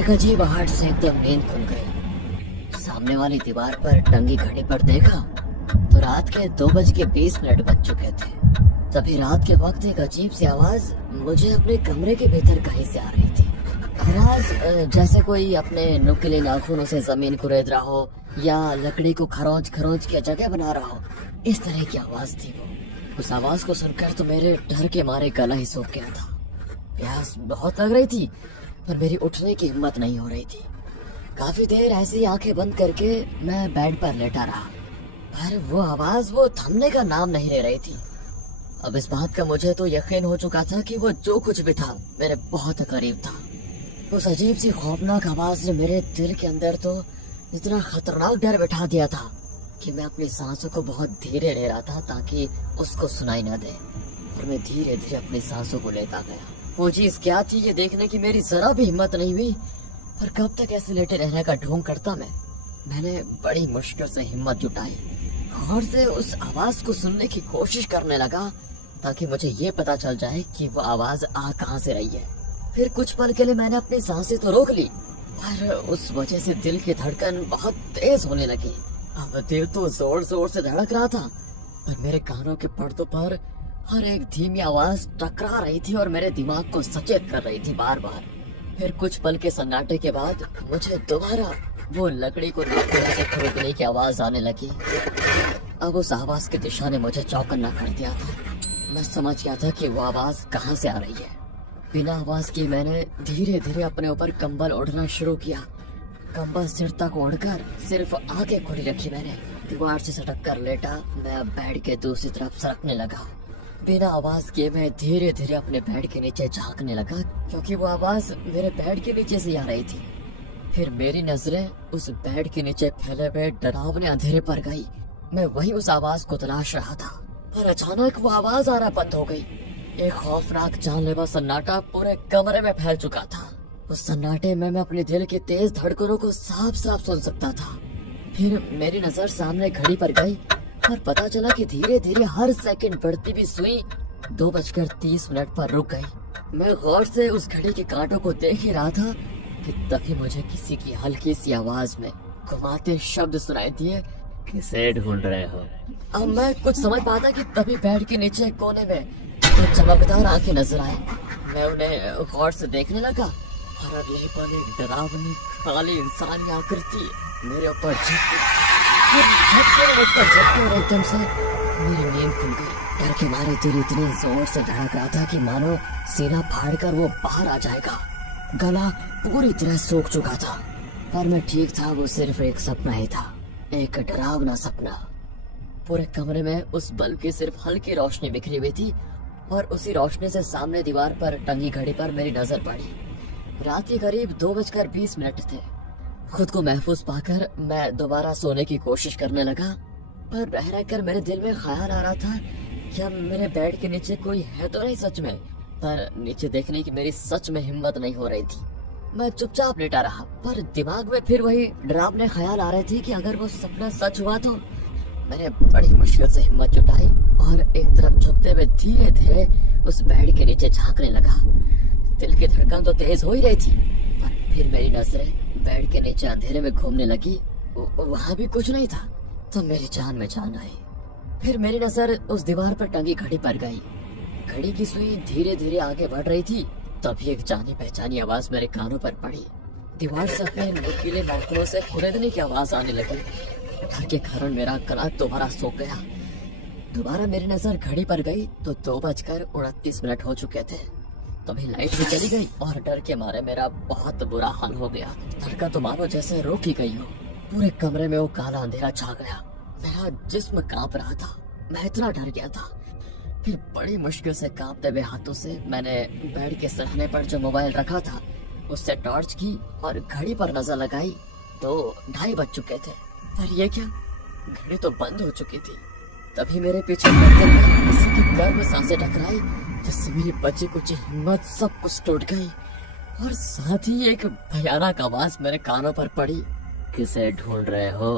एक अजीब आहट से एकदम नींद खुल गई। सामने वाली दीवार पर टंगी घड़ी पर देखा तो रात के 2:20 बज चुके थे। तभी रात के वक्त एक अजीब सी आवाज मुझे अपने कमरे के भीतर कहीं से आ रही थी। आवाज जैसे कोई अपने नुकीले नाखूनों से जमीन कुरेद रहा हो या लकड़ी को खरोच खरोच के जगह बना रहा हो, इस तरह की आवाज थी वो। उस आवाज को सुनकर तो मेरे डर के मारे गला ही सूख गया था। प्यास बहुत लग रही थी पर मेरी उठने की हिम्मत नहीं हो रही थी। काफी देर ऐसे ही आंखें बंद करके मैं बेड पर लेटा रहा, पर वो आवाज वो थमने का नाम नहीं ले रही थी। अब इस बात का मुझे तो यकीन हो चुका था कि वो जो कुछ भी था मेरे बहुत करीब था। उस अजीब सी खौफनाक आवाज ने मेरे दिल के अंदर तो इतना खतरनाक डर बैठा दिया था कि मैं अपनी सांसों को बहुत धीरे ले रहा था ताकि उसको सुनाई न दे। और मैं धीरे धीरे अपनी सांसों को लेता गया। वो चीज क्या थी ये देखने की मेरी जरा भी हिम्मत नहीं हुई, पर कब तक ऐसे लेटे रहने का ढोंग करता मैंने बड़ी मुश्किल से हिम्मत जुटाई और से उस आवाज को सुनने की कोशिश करने लगा ताकि मुझे ये पता चल जाए कि वो आवाज आ कहाँ से रही है। फिर कुछ पल के लिए मैंने अपनी सांसें तो रोक ली, पर उस वजह से दिल की धड़कन बहुत तेज होने लगी। अब दिल तो जोर जोर से धड़क रहा था, पर मेरे कानों के पर्दों पर हर एक धीमी आवाज टकरा रही थी और मेरे दिमाग को सचेत कर रही थी बार बार। फिर कुछ पल के सन्नाटे के बाद मुझे दोबारा वो लकड़ी को नाखूनों से खरोदने की आवाज आने लगी। अब उस आवाज की दिशा ने मुझे चौकन्ना कर दिया था। मैं समझ गया था कि वो आवाज कहाँ से आ रही है। बिना आवाज किए मैंने धीरे धीरे अपने ऊपर कंबल ओढ़ना शुरू किया। कंबल सिर तक ओढ़कर सिर्फ आगे खुली रखी मैंने। दीवार से सटक कर लेटा मैं बेड के दूसरी तरफ सरकने लगा। बिना आवाज किए मैं धीरे धीरे अपने बेड के नीचे झांकने लगा, क्योंकि वो आवाज मेरे बेड के नीचे से आ रही थी। फिर मेरी नजरें उस बेड के नीचे फैले हुए डरावने अंधेरे पर गई। मैं वही उस आवाज को तलाश रहा था, पर अचानक वो आवाज आना बंद हो गई। एक खौफनाक जानलेवा सन्नाटा पूरे कमरे में फैल चुका था। उस सन्नाटे में मैं अपने दिल की तेज धड़कनों को साफ साफ सुन सकता था। फिर मेरी नजर सामने घड़ी पर गई और पता चला कि धीरे धीरे हर सेकंड बढ़ती भी सुई 2:30 पर रुक गई। मैं गौर से उस घड़ी के कांटों को देख ही रहा था कि तभी मुझे किसी की हल्की सी आवाज में घुमाते शब्द सुनाई दिए, किसे ढूंढ रहे हो। अब मैं कुछ समझ पाता कि तभी बेड के नीचे कोने में तो चमकदार आंखें नजर आए। मैं उन्हें गौर से देखने लगा और अगले पल एक डरावनी काली इंसानी आकृति मेरे ऊपर एकदम से मेरी नींद खुल गई। डर के मारे दिल इतने जोर से धड़क रहा था कि मानो सीना फाड़कर वो बाहर आ जाएगा। गला पूरी तरह सूख चुका था, पर मैं ठीक था। वो सिर्फ एक सपना ही था, एक डरावना सपना। पूरे कमरे में उस बल्ब की सिर्फ हल्की रोशनी बिखरी हुई थी और उसी रोशनी से सामने दीवार पर टंगी घड़ी पर मेरी नजर पड़ी। रात के करीब 2:20 थे। खुद को महफूज पाकर मैं दोबारा सोने की कोशिश करने लगा, पर रह रहकर मेरे दिल में ख्याल आ रहा था क्या मेरे बेड के नीचे कोई है तो नहीं सच में। पर नीचे देखने की मेरी सच में हिम्मत नहीं हो रही थी। मैं चुपचाप लेटा रहा, पर दिमाग में फिर वही डरावने ख्याल आ रहे थे कि अगर वो सपना सच हुआ तो। मैंने बड़ी मुश्किल से हिम्मत जुटाई और एक तरफ झुकते हुए धीरे धीरे उस बेड के नीचे झांकने लगा। दिल की धड़कन तो तेज हो ही रही थी, पर फिर मेरी नजरें बेड के नीचे अंधेरे में घूमने लगी। वहां भी कुछ नहीं था, तो मेरी जान में जान आई। फिर मेरी नजर उस दीवार पर टंगी घड़ी पर गई। घड़ी की सुई धीरे धीरे आगे बढ़ रही थी। तभी एक जानी पहचानी आवाज मेरे कानों पर पड़ी। दीवार से अपने नुकीले नाखूनों से खुरेदने की आवाज आने लगी। डर के कारण मेरा गला दोबारा सूख गया। दोबारा मेरी नजर घड़ी पर गई तो 2:29 हो चुके थे। तभी लाइट भी चली गई और डर के मारे मेरा बहुत बुरा हाल हो गया। धड़कन तो मानो जैसे रोक ही गई हो। पूरे कमरे में वो काला अंधेरा छा गया। मेरा जिस्म कांप रहा था, मैं इतना डर गया था। फिर बड़ी मुश्किल से कांपते हुए हाथों से मैंने बेड के सरहने पर जो मोबाइल रखा था उससे टॉर्च की और घड़ी पर नजर लगाई तो 2:30 बज चुके थे। पर ये क्या, घड़ी तो बंद हो चुकी थी। तभी मेरे पीछे किसी की गर्म सांसें टकराई, जिससे मेरी बची कुछ हिम्मत सब कुछ टूट गई और साथ ही एक भयानक आवाज मेरे कानों पर पड़ी, किसे ढूंढ रहे हो।